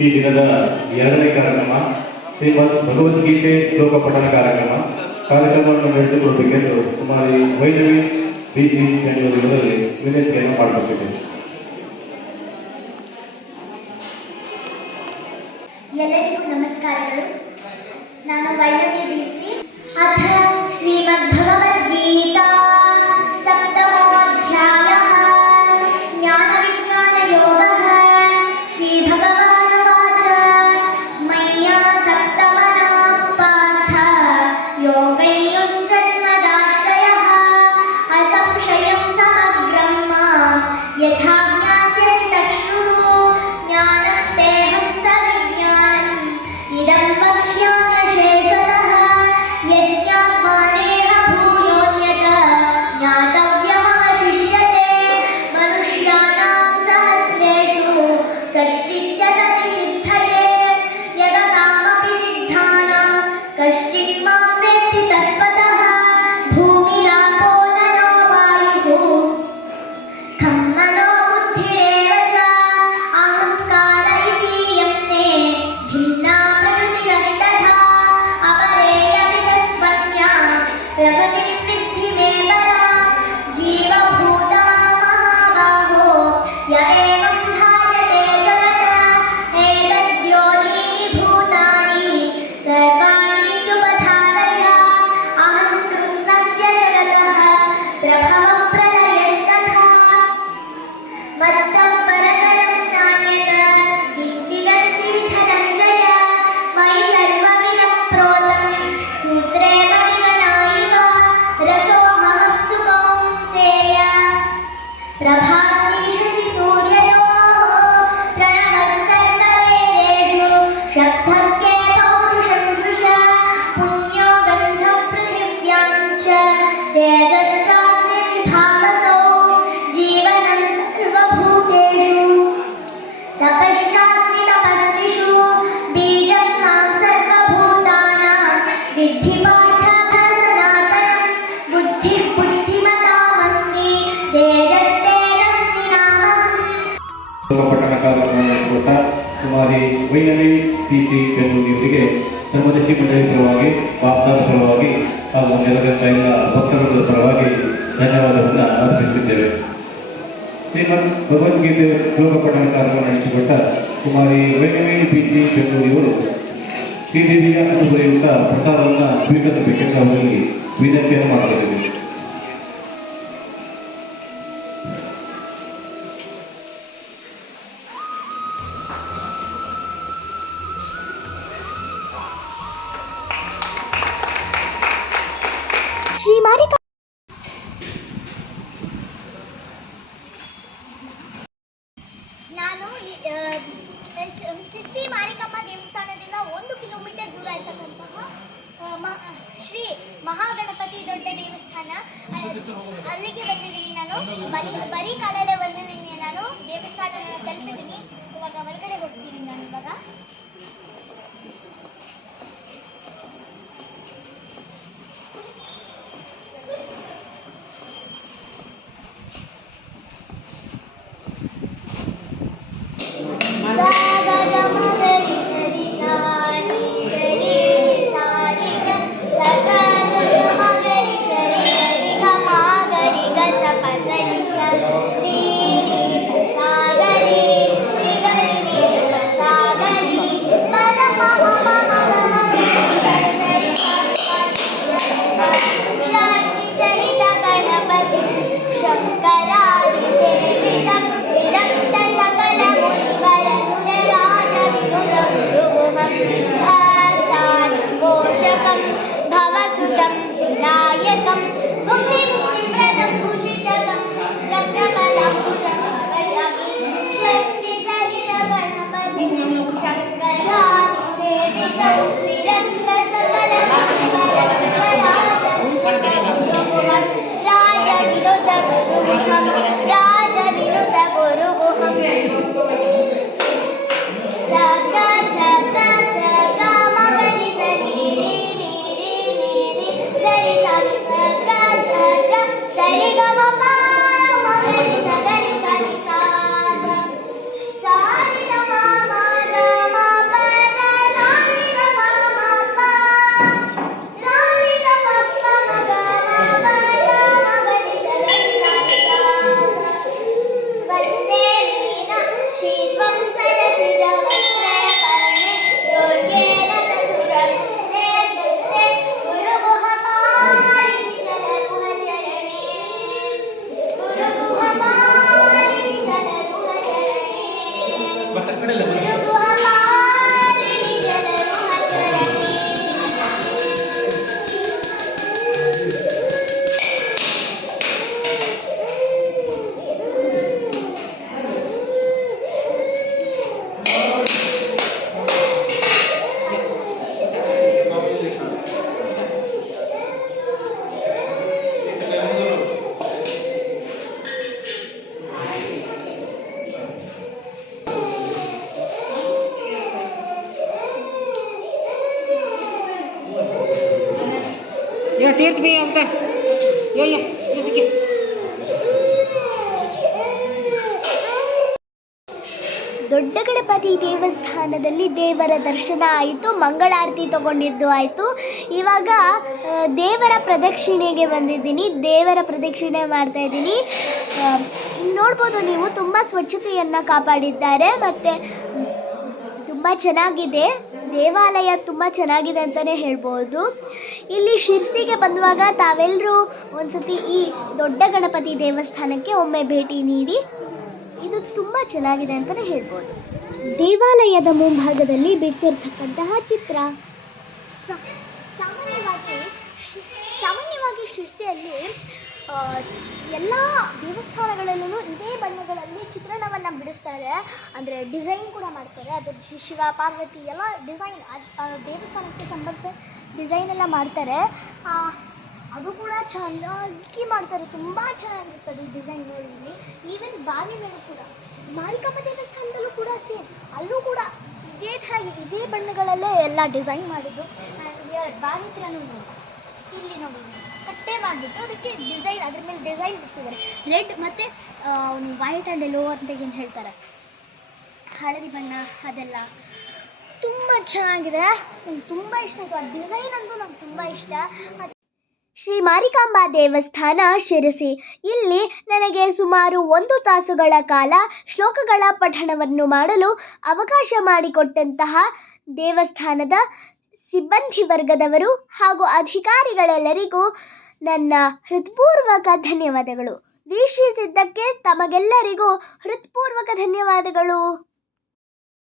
ಈ ದಿನದ ಎರಡನೇ ಕಾರ್ಯಕ್ರಮ ಶ್ರೀಮದ್ ಭಗವದ್ಗೀತೆ ಶ್ಲೋಕ ಪಠಣ ಕಾರ್ಯಕ್ರಮವನ್ನು ನಡೆಸಿಕೊಡಬೇಕೆಂದು ಕುಮಾರಿ ವೈಷ್ಣವಿ BC ಬೆಂಗಳೂರಿನಲ್ಲಿ ವಿನಂತಿಯನ್ನು ಮಾಡಿಕೊಂಡಿದ್ದೇನೆ. ಎಲ್ಲರಿಗೂ ನಮಸ್ಕಾರಗಳು. ನಾನು ವೈಷ್ಣವಿ BC. ಅಥ ಶ್ರೀಮದ್ ಭಗವದ್ಗೀತಾ ಸಪ್ತಮೋಧ್ಯಾಯಃ ಜ್ಞಾನ ವಿಜ್ಞಾನ ಯೋಗಃ. ಶ್ರೀ ಭಗವಾನುವಾಚ ಮಯ್ಯಾ ಸಪ್ತಮನಃ ಪಾರ್ಥ ಯೋಗೈಯುಜ್ಜನ್ಮದಾಶ್ರಯಃ ಅಸಂಶಯಂ ಸಮಗ್ರಂ ಮಾಂ ಯಥಾ ಜ್ಞಾಸ್ಯಸಿ ತಚ್ಛೃಣು. ಜ್ಞಾನಂ ತೇಹಂ ಸವಿಜ್ಞಾನಂ ಇದಂ ವಕ್ಷ್ಯಾಮ್ಯಶೇಷತಃ ಯಜ್ಞಾತ್ಮಾನೇಹ ಭೂಯೋನ್ಯತ ಜ್ಞಾತವ್ಯಮವಶಿಷ್ಯತೆ. ಮನುಷ್ಯಾಣಾಂ ಸಹಸ್ರೇಷು ಕಶ್ಚಿದ್ಯತತಿ ಸಿದ್ಧಯೇ ಯದತಾಮಪಿ ಸಿದ್ಧಾನಾಂ ಕಶ್ಚಿತ್ ಮಾಂ ವೇತ್ತಿ ತತ್ಪತಃ. ಭೂಮಿರಾಪೋ ನಲೋ ವಾಯುಃ ಖಂ ಮನೋ ಬುದ್ಧಿರೇವ ಚ ಅಹಂಕಾರ ಇತಿ ಯಸ್ತೆ ಭಿನ್ನಾ ಪ್ರಕೃತಿರಷ್ಟಧಾ. ಅಪರೇಯಪಿ ತಸ್ಮನ್ಯಾಂ ಪ್ರಕೃತಿಂ ವಿದ್ಧಿ ಮೇ ಪರಾಂ. ಜೀವಭೂತಾ ಮಹಾಬಾಹೋ ಯ ಏವಂ ಧಾರ್ಯತೆ ಜಗತಃ ಏತದ್ಯೋನೀನಿ ಭೂತಾನಿ ಸರ್ವಾಣೀತ್ಯುಪಧಾರಯ. ಅಹಂ ಕೃಷ್ಣಸ್ಯ ಜಗತಃ ಪ್ರಭವಃ ಪ್ರಳಯಸ್ತಥಾ ಮತ್ತಃ ಪರತರಂ ನಾಣ್ಯತ ಕಿಂಚಿದಸ್ತಿ ಧನಂಜಯ. ಮಯಿ ಸರ್ವಮಿದಂ ಪ್ರೋತಂ ಸೂತ್ರೇ ಮಣಿಗಣಾಯಿವ ರಸೋऽಹಮಪ್ಸು ಕೌಂತೆಯ. ಪ್ರಭಾಸ್ಮಿ ಶಶಿ ಸೂರ್ಯಯೋಃ ಪ್ರಣವಃ ಸರ್ವವೇದೇಷು ಶಬ್ದಕ್ಕೆ ಪೌರುಷಂ ದೃಶಾ. ಪುಣ್ಯೋ ಗಂಧಃ ಪೃಥಿವ್ಯಾಂ ಚ ತೇಜಶ್ಚಾಸ್ಮಿ ವಿಭಾವಸೋ. ಜೀವನಂ ಸರ್ವಭೂತೇಷು ತಪಶ್ಚಾಸ್ಮಿ ತಪಸ್ವಿಷು. ಬೀಜಂ ಮಾಂ ಸರ್ವಭೂತಾನಾಂ ವಿದ್ಧಿ ಪಾರ್ಥ ಸನಾತನಂ. ಬುದ್ಧಿಃ ಬುದ್ಧಿಮತಾಮಸ್ಮಿ ತೇಜಸ್ತೇಜಸ್ವಿ ನಾಮಹಂ. ಶ್ಲೋಕ ಪಠಣ ಕಾರ್ಯಕ್ರಮ ನಡೆಸಿಕೊಟ್ಟ ಕುಮಾರಿ ವೈಷ್ಣವಿ BC ಬೆಂಗಳೂರಿಯವರಿಗೆ ಧರ್ಮದರ್ಶಿ ಮಂಡಳಿ ಪರವಾಗಿ ವಾಗ್ದಾನ ಪರವಾಗಿ ಹಾಗೂ ನೆರೆದಂತ ಎಲ್ಲ ಭಕ್ತವೃಂದದ ಪರವಾಗಿ ಧನ್ಯವಾದವನ್ನು ಅರ್ಪಿಸುತ್ತಿದ್ದೇವೆ. ಶ್ರೀಮದ್ ಭಗವದ್ಗೀತೆ ಶ್ಲೋಕ ಪಠಣ ಕಾರ್ಯಕ್ರಮ ನಡೆಸಿಕೊಟ್ಟ ಕುಮಾರಿ ವೈಷ್ಣವಿ BC ಬೆಂಗಳೂರಿಯವರು ಶ್ರೀದೇವಿಯ ಅನುಭವಯುಕ್ತ ಪ್ರಸಾದವನ್ನು ಸ್ವೀಕರಿಸಬೇಕೆಂದು ಅವರಲ್ಲಿ ವಿನಂತಿಯನ್ನು ಮಾಡುತ್ತಿದ್ದೇವೆ. ಶ್ರೀ ಮಾರಿಕಾ ನಾನು ಸಿರ್ಸಿ ಮಾರಿಕಮ್ಮ ದೇವಸ್ಥಾನದಿಂದ 1 ಕಿಲೋಮೀಟರ್ ದೂರ ಇರ್ತಕ್ಕಂತಹ ಶ್ರೀ ಮಹಾಗಣಪತಿ ದೊಡ್ಡ ದೇವಸ್ಥಾನ ಅಲ್ಲಿಗೆ ಬಂದಿದ್ದೀನಿ. ನಾನು ಬರೀ ಕಾಲಲ್ಲೇ ಬಂದಿದ್ದೀನಿ. ನಾನು ದೇವಸ್ಥಾನ ತಲುಪಿದ್ದೀನಿ. ಇವಾಗ ಹೊರಗಡೆ ಹೋಗ್ತೀನಿ. ನಾನು ಇವಾಗ भवसुतं नायकं मुक्तिप्रदं भूषितकं रत्नकलाभूषं शक्तिसहितगणपतिं शङ्करादिसेवितं तीर्थ भी है उनका ये देखिए ದೊಡ್ಡ ಗಣಪತಿ ದೇವಸ್ಥಾನದಲ್ಲಿ ದೇವರ ದರ್ಶನ ಆಯಿತು, ಮಂಗಳಾರತಿ ತಗೊಂಡಿದ್ದು ಆಯಿತು. ಇವಾಗ ದೇವರ ಪ್ರದಕ್ಷಿಣೆಗೆ ಬಂದಿದ್ದೀನಿ. ದೇವರ ಪ್ರದಕ್ಷಿಣೆ ಮಾಡ್ತಾ ಇದ್ದೀನಿ. ನೋಡ್ಬೋದು ನೀವು, ತುಂಬ ಸ್ವಚ್ಛತೆಯನ್ನು ಕಾಪಾಡಿದ್ದಾರೆ ಮತ್ತು ತುಂಬ ಚೆನ್ನಾಗಿದೆ. ದೇವಾಲಯ ತುಂಬ ಚೆನ್ನಾಗಿದೆ ಅಂತಲೇ ಹೇಳ್ಬೋದು. ಇಲ್ಲಿ ಶಿರ್ಸಿಗೆ ಬಂದುವಾಗ ತಾವೆಲ್ಲರೂ ಒಂದ್ಸತಿ ಈ ದೊಡ್ಡ ಗಣಪತಿ ದೇವಸ್ಥಾನಕ್ಕೆ ಒಮ್ಮೆ ಭೇಟಿ ನೀಡಿ. ಇದು ತುಂಬ ಚೆನ್ನಾಗಿದೆ ಅಂತಲೇ ಹೇಳ್ಬೋದು. ದೇವಾಲಯದ ಮುಂಭಾಗದಲ್ಲಿ ಬಿಡಿಸಿರ್ತಕ್ಕಂತಹ ಚಿತ್ರ. ಸಾಮಾನ್ಯವಾಗಿ ಶಿರ್ಸಿಯಲ್ಲಿ ಎಲ್ಲ ದೇವಸ್ಥಾನಗಳಲ್ಲೂ ಇದೇ ಬಣ್ಣಗಳಲ್ಲಿ ಚಿತ್ರಣವನ್ನು ಬಿಡಿಸ್ತಾರೆ. ಅಂದರೆ ಡಿಸೈನ್ ಕೂಡ ಮಾಡ್ತಾರೆ. ಅದು ಶಿವ ಪಾರ್ವತಿ ಎಲ್ಲ ಡಿಸೈನ್ ದೇವಸ್ಥಾನಕ್ಕೆ ಸಂಬಂಧ ಡಿಸೈನ್ ಎಲ್ಲ ಮಾಡ್ತಾರೆ. ಅದು ಕೂಡ ಚೆನ್ನಾಗಿ ಮಾಡ್ತಾರೆ. ತುಂಬ ಚೆನ್ನಾಗಿರ್ತದೆ ಡಿಸೈನ್ ನೋಡಿ. ಈವನ್ ಬಾವಿ ಮೇಲೆ ಕೂಡ ಮಾರಿಕಾಂಬಾ ದೇವಸ್ಥಾನದಲ್ಲೂ ಕೂಡ ಸೇಮ್, ಅಲ್ಲೂ ಕೂಡ ಇದೇ ಥರ ಇದೇ ಬಣ್ಣಗಳಲ್ಲೇ ಎಲ್ಲ ಡಿಸೈನ್ ಮಾಡಿದ್ದು. ಬಾವಿ ಹತ್ರ ನೋಡಿ, ಇಲ್ಲಿ ನೋಡಿ ಕಟ್ಟೆ ಮಾಡಿಬಿಟ್ಟು ಅದಕ್ಕೆ ಡಿಸೈನ್, ಅದ್ರ ಮೇಲೆ ಡಿಸೈನ್ ಬಿಡಿಸಿದ್ದಾರೆ. ರೆಡ್ ಮತ್ತು ವೈಟ್ ಆ್ಯಂಡ್ ಯೆಲ್ಲೋ ಅಂತ ಏನು ಹೇಳ್ತಾರೆ, ಹಳದಿ ಬಣ್ಣ, ಅದೆಲ್ಲ ತುಂಬ ಚೆನ್ನಾಗಿದೆ. ನಂಗೆ ತುಂಬ ಇಷ್ಟ ಆಯಿತು. ಆ ಡಿಸೈನ್ ಅಂತೂ ನಂಗೆ ತುಂಬ ಇಷ್ಟ. ಶ್ರೀ ಮಾರಿಕಾಂಬಾ ದೇವಸ್ಥಾನ ಶಿರಸಿ. ಇಲ್ಲಿ ನನಗೆ ಸುಮಾರು 1 ತಾಸುಗಳ ಕಾಲ ಶ್ಲೋಕಗಳ ಪಠಣವನ್ನು ಮಾಡಲು ಅವಕಾಶ ಮಾಡಿಕೊಟ್ಟಂತಹ ದೇವಸ್ಥಾನದ ಸಿಬ್ಬಂದಿ ವರ್ಗದವರು ಹಾಗೂ ಅಧಿಕಾರಿಗಳೆಲ್ಲರಿಗೂ ನನ್ನ ಹೃತ್ಪೂರ್ವಕ ಧನ್ಯವಾದಗಳು. ವೀಕ್ಷಿಸಿದ್ದಕ್ಕೆ ತಮಗೆಲ್ಲರಿಗೂ ಹೃತ್ಪೂರ್ವಕ ಧನ್ಯವಾದಗಳು.